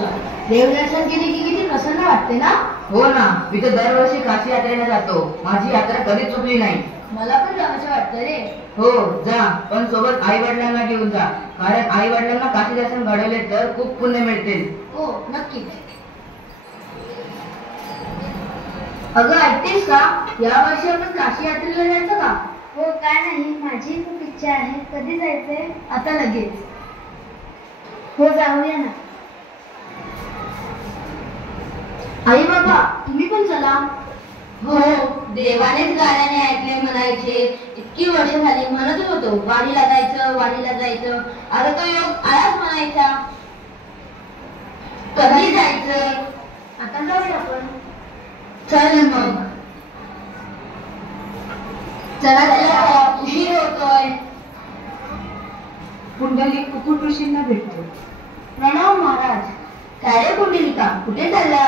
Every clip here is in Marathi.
देवदर्शन केले की किती प्रसन्न वाटते ना? हो ना, मी तर दरवर्षी काशी यात्रेला जातो. माझी यात्रा कधीच चुकली नाही. मला पण जावंसं वाटतं रे. हो जा, पण सोबत आई वडिलांना घेऊन जा, कारण आई वडिलांना काशी दर्शन घडवले तर खूप पुण्य मिळते. हो नक्कीच. अगं ऐकतेस का, या वर्षी आपण काशी यात्रेला जायचं का? हो का नाही, माझी खूप इच्छा आहे. कधी जायचंय? आता लगेच. हो जाऊया ना. आई बाबा तुम्ही पण चला. हो, देवानेच गाण्याने ऐकले म्हणायचे. इतकी वर्ष झाली म्हणतच होतो वारीला जायचं वारीला जायचं. आता तो योग आलाच म्हणायचा. कधी जायचं? आता जाऊया आपण. चल मग. चला चला, उशीर होतोय. पुंडलिक कुकुट ऋषींना भेटतो. प्रणाम महाराज. काय रे पुंडलिका, कुठे चालला?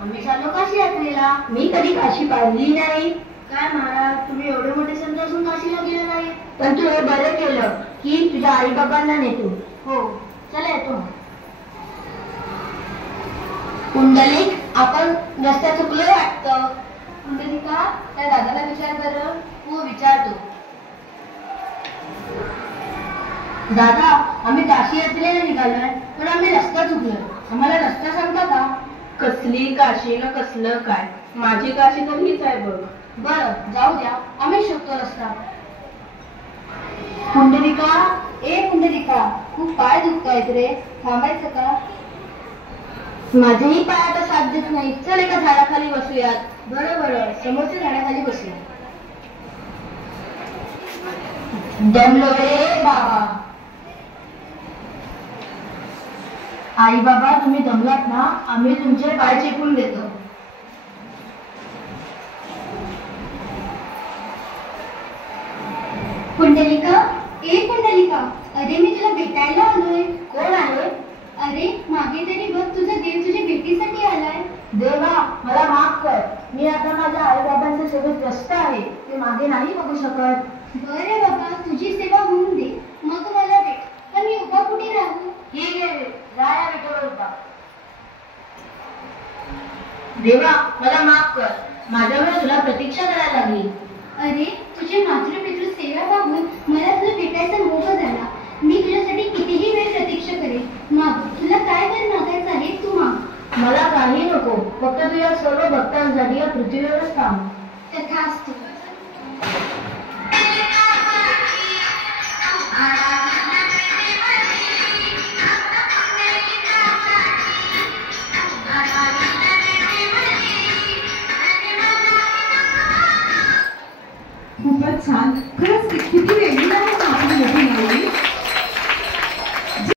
आम्ही चाललो काशी यात्रेला. मी कधी काशी पाहिली नाही. काय महाराज, तुम्ही एवढे मोठे संत असून काशीला गेले नाही? पण तू हे बरं केलं की तुझ्या आई बाबांना नेतो. हो चला येतो. पुंडलिक, आपण रस्ता चुकलोय वाटतं. पुंडलिका, त्या दादाला विचार बरं. हो विचारतो. दादा, आम्ही काशी यात्रेला निघालोय, पण आम्ही रस्ता चुकलोय. आम्हाला रस्ता सांगता का? कसली काशी न कसलं काय, माझी काशी तर हीच आहे बघ. बरं जाऊ द्या, आम्ही शोधतो रस्ता. पुंडलिका, ए पुंडलिका, खूप पाय दुखतायत रे, थांबायचं का? माझेही पाय आता साथ देत नाही. चल एका झाडाखाली बसूयात. बरं बरं, समोरच्या झाडाखाली बसूया. दमलो रे बाबा. आई बाबा तुम्ही दमलात ना, आम्ही तुमचे पाय चेपून देतो. पुंडलिका, ए पुंडलिका, अरे मी तुला भेटायला आलोय. कोण आहे? अरे मागे तरी बघ, तुझा देव तुझ्या भेटीसाठी आलाय. देवा मला माफ कर, मी आता माझ्या आई बाबांच्या सेवेत व्यस्त आहे, ते मागे नाही बघू शकत. बरे बाबा, तुझी सेवा होऊन दे, मग मला भेट. पण मी उभा कुठे राहू? ठीक आहे, जा या विटेवर उभा. देवा मला माफ कर, माझ्यामुळे तुला प्रतीक्षा करायला लागली. अरे तुझे मातृपितृ सेवा पाहून मला तुला भेटायचा मोह झाला. मी तुझ्यासाठी कितीही वेळ प्रतीक्षा करेन. माग, तुला काय वर मागायचं आहे तू माग. मला काही नको, फक्त तुझ्या सर्व भक्तांसाठी या पृथ्वीवरच थांब. तथास्तु. खूपच छान. खरंच किती वेगळी